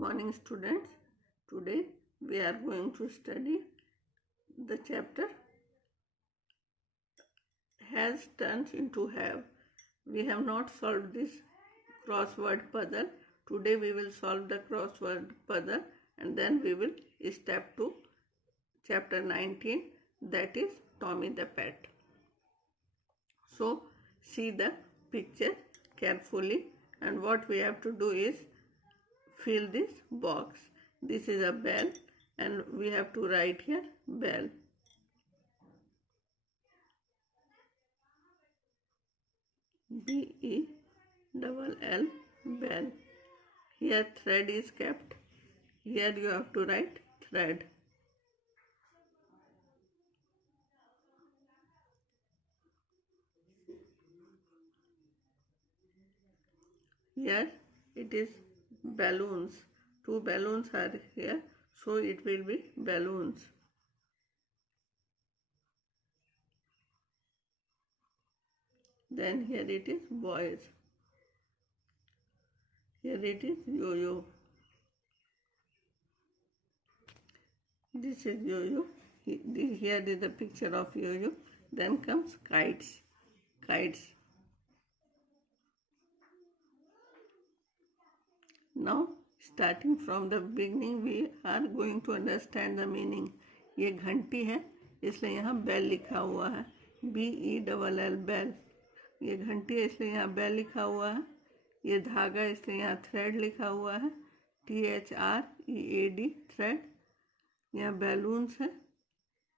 morning, students. Today we are going to study the chapter has turned into have. We have not solved this crossword puzzle. Today we will solve the crossword puzzle and then we will step to chapter 19, that is Tommy the pet. So see the picture carefully, and what we have to do is fill this box. This is a bell and we have to write here bell. B-E-double-L, bell. Here thread is kept. Here you have to write thread. Here it is balloons. Two balloons are here, so it will be balloons. Then here it is boys. Here it is yo-yo. This is yo-yo. Here is the picture of yo-yo. Then comes kites. Kites. Now starting from the beginning we are going to understand the meaning. ये घंटी है इसलिए यहाँ bell लिखा हुआ है. B-E-double-L, bell. ये घंटी है इसलिए यहाँ बेल लिखा हुआ है. ये धागा इसलिए यहाँ थ्रेड लिखा हुआ है. T-H-R-E-A-D, thread. यहाँ बैलून्स है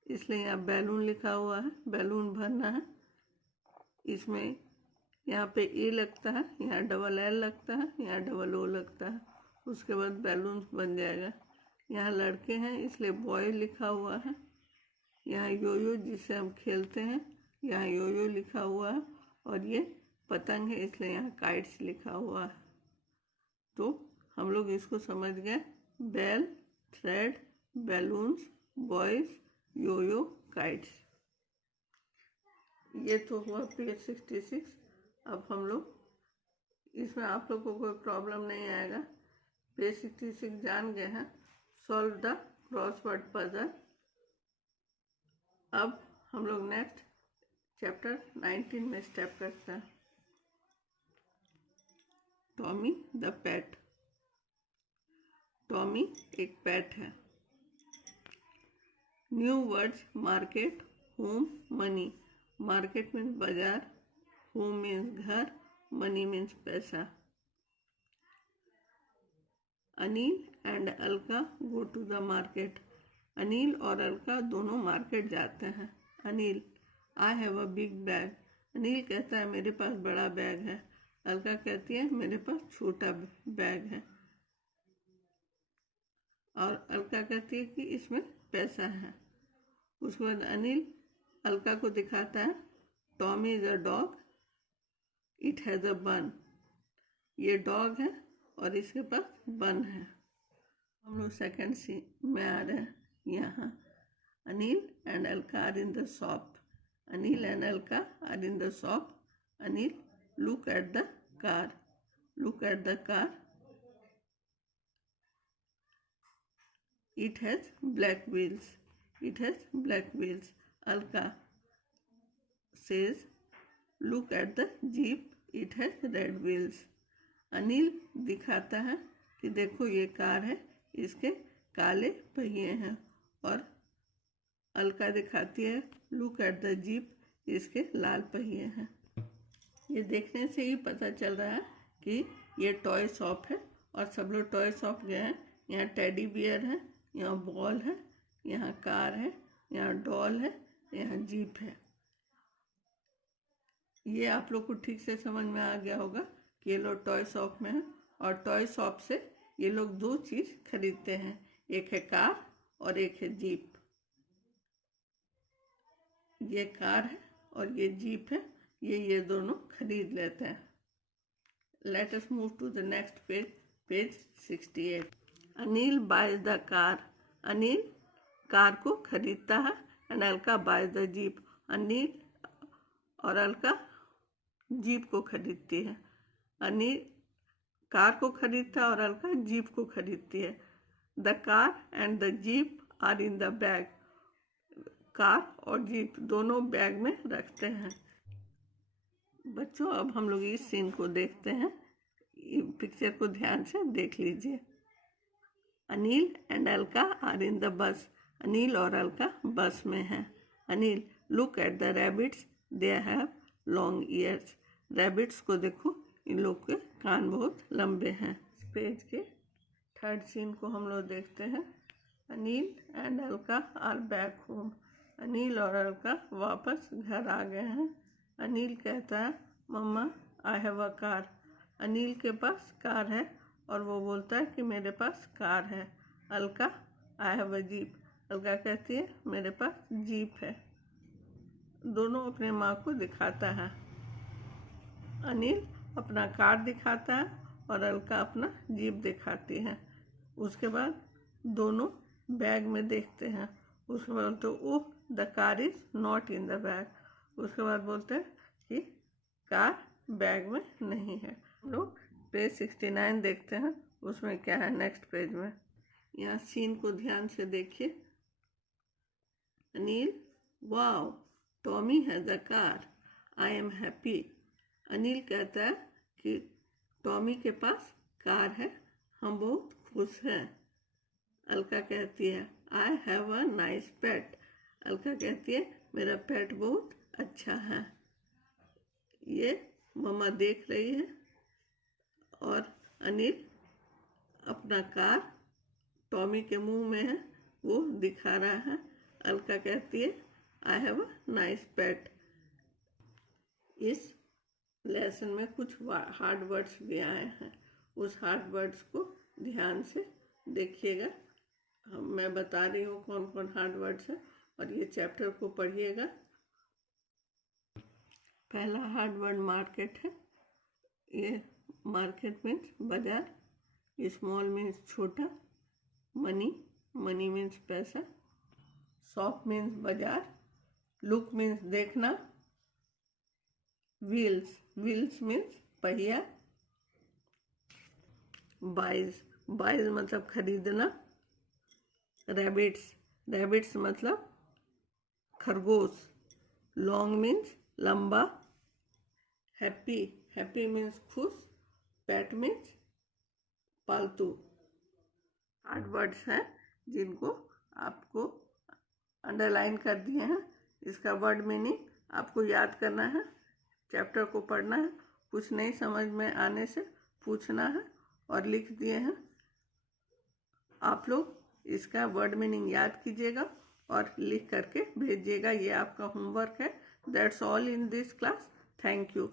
इसलिए यहाँ बैलून लिखा हुआ है. बैलून भरना है. इसमें यहाँ पे ए लगता है, यहाँ डबल एल लगता है, यहाँ डबल ओ लगता है. उसके बाद बैलून बन जाएगा. यहाँ लड़के हैं इसलिए बॉय लिखा हुआ है. यहाँ योयो जिससे हम खेलते हैं, यहाँ योयो लिखा हुआ है. और ये पतंग है इसलिए यहाँ काइट्स लिखा हुआ है. तो हम लोग इसको समझ गए. Bell, thread, balloons, boys, yoyo, kites. ये तो हुआ पेज 66. अब हम लोग इसमें आप लोग को कोई प्रॉब्लम नहीं आएगा. पेज 66 जान गए हैं. Solve the crossword puzzle. अब हम लोग नेक्स्ट चैप्टर 19 में स्टेप करते हैं. Tommy the pet. टॉमी एक पेट है. New words market, home, money. Market means बाजार, होम मीन्स घर, मनी मीन्स पैसा. Anil and Alka go to the market. Anil और अलका दोनों मार्केट जाते हैं. Anil, I have a big bag. Anil कहता है मेरे पास बड़ा बैग है. अलका कहती है मेरे पास छोटा बैग है. और अलका कहती है कि इसमें पैसा है. उसके बाद अनिल अलका को दिखाता है Tommy is a dog, it has a बन. ये डॉग है और इसके पास बन है. हम लोग सेकेंड सीन में आ रहे हैं. यहाँ Anil and Alka are in the shop. Anil and Alka are in the shop. Anil, look at the car. Look at the car. It has black wheels. It has black wheels. Alka says, look at the jeep. It has red wheels. Anil दिखाता है कि देखो ये car है, इसके काले पहिए हैं. और अलका दिखाती है लुक एट द जीप, इसके लाल पहिए हैं. ये देखने से ही पता चल रहा है कि ये टॉय शॉप है और सब लोग टॉय शॉप गए हैं. यहाँ टेडी बियर है, यहाँ बॉल है, यहाँ कार है, यहाँ डॉल है, यहाँ जीप है. ये आप लोग को ठीक से समझ में आ गया होगा कि ये लोग टॉय शॉप में हैं. और टॉय शॉप से ये लोग दो चीज़ खरीदते हैं. एक है कार और एक है जीप. ये कार है और ये जीप है. ये दोनों खरीद लेते हैं. Let us move to the next page, page 68. Anil buys the car. Anil car को खरीदता है. And Alka buys the jeep. Anil और अलका जीप को खरीदती है. अनिल कार को खरीदता है और अलका जीप को खरीदती है। The car and the jeep are in the bag. Car और जीप दोनों बैग में रखते हैं। बच्चों, अब हम लोग इस सीन को देखते हैं। पिक्चर को ध्यान से देख लीजिए। Anil and Alka are in the bus. Anil और अलका बस में हैं। Anil, look at the rabbits, they have long ears. Rabbits को देखो, इन लोग के कान बहुत लंबे हैं। इस पेज के थर्ड सीन को हम लोग देखते हैं। Anil and Alka are back home. Anil और अलका वापस घर आ गए हैं। अनिल कहता है, mumma I have a car. Anil के पास कार है और वो बोलता है कि मेरे पास कार है। अलका, आई हैव अ जीप। अलका कहती है, मेरे पास जीप है। दोनों अपने माँ को दिखाता है। अनिल अपना कार दिखाता है और अलका अपना जीप दिखाती है। उसके बाद दोनों बैग में देखते हैं। उसके बाद तो oh, the car is not in the bag. उसके बाद बोलते हैं कि कार बैग में नहीं है। हम लोग पेज 69 देखते हैं, उसमें क्या है नेक्स्ट पेज में। यहाँ सीन को ध्यान से देखिए। Anil, wow, Tommy has a car, I am happy. Anil कहता है कि टॉमी के पास कार है, हम बहुत खुश हैं। अलका कहती है, आई हैव अ नाइस पेट। अलका कहती है, मेरा पेट बहुत अच्छा है। ये मम्मा देख रही है और अनिल अपना कार टॉमी के मुंह में है, वो दिखा रहा है। अलका कहती है, आई हैव अ नाइस पेट। इस लेसन में कुछ हार्ड वर्ड्स भी आए हैं, उस हार्ड वर्ड्स को ध्यान से देखिएगा। मैं बता रही हूँ कौन कौन हार्ड वर्ड्स है और ये चैप्टर को पढ़िएगा। पहला हार्ड वर्ड मार्केट है। ये मार्केट मीन्स बाजार, स्मॉल मीन्स छोटा, मनी, मनी मीन्स पैसा, शॉप मीन्स बाजार, लुक मीन्स देखना, व्हील्स, व्हील्स मीन्स पहिया, बाइज, बाइज मतलब खरीदना, रैबिट्स, रैबिट्स मतलब खरगोश, लॉन्ग मीन्स लंबा, हैप्पी, हैप्पी मीन्स खुश, पेट मीन्स पालतू। हार्ड वर्ड्स हैं जिनको आपको अंडरलाइन कर दिए हैं। इसका वर्ड मीनिंग आपको याद करना है, चैप्टर को पढ़ना है, कुछ नहीं समझ में आने से पूछना है और लिख दिए हैं। आप लोग इसका वर्ड मीनिंग याद कीजिएगा और लिख करके भेजिएगा। ये आपका होमवर्क है। That's all in this class. Thank you.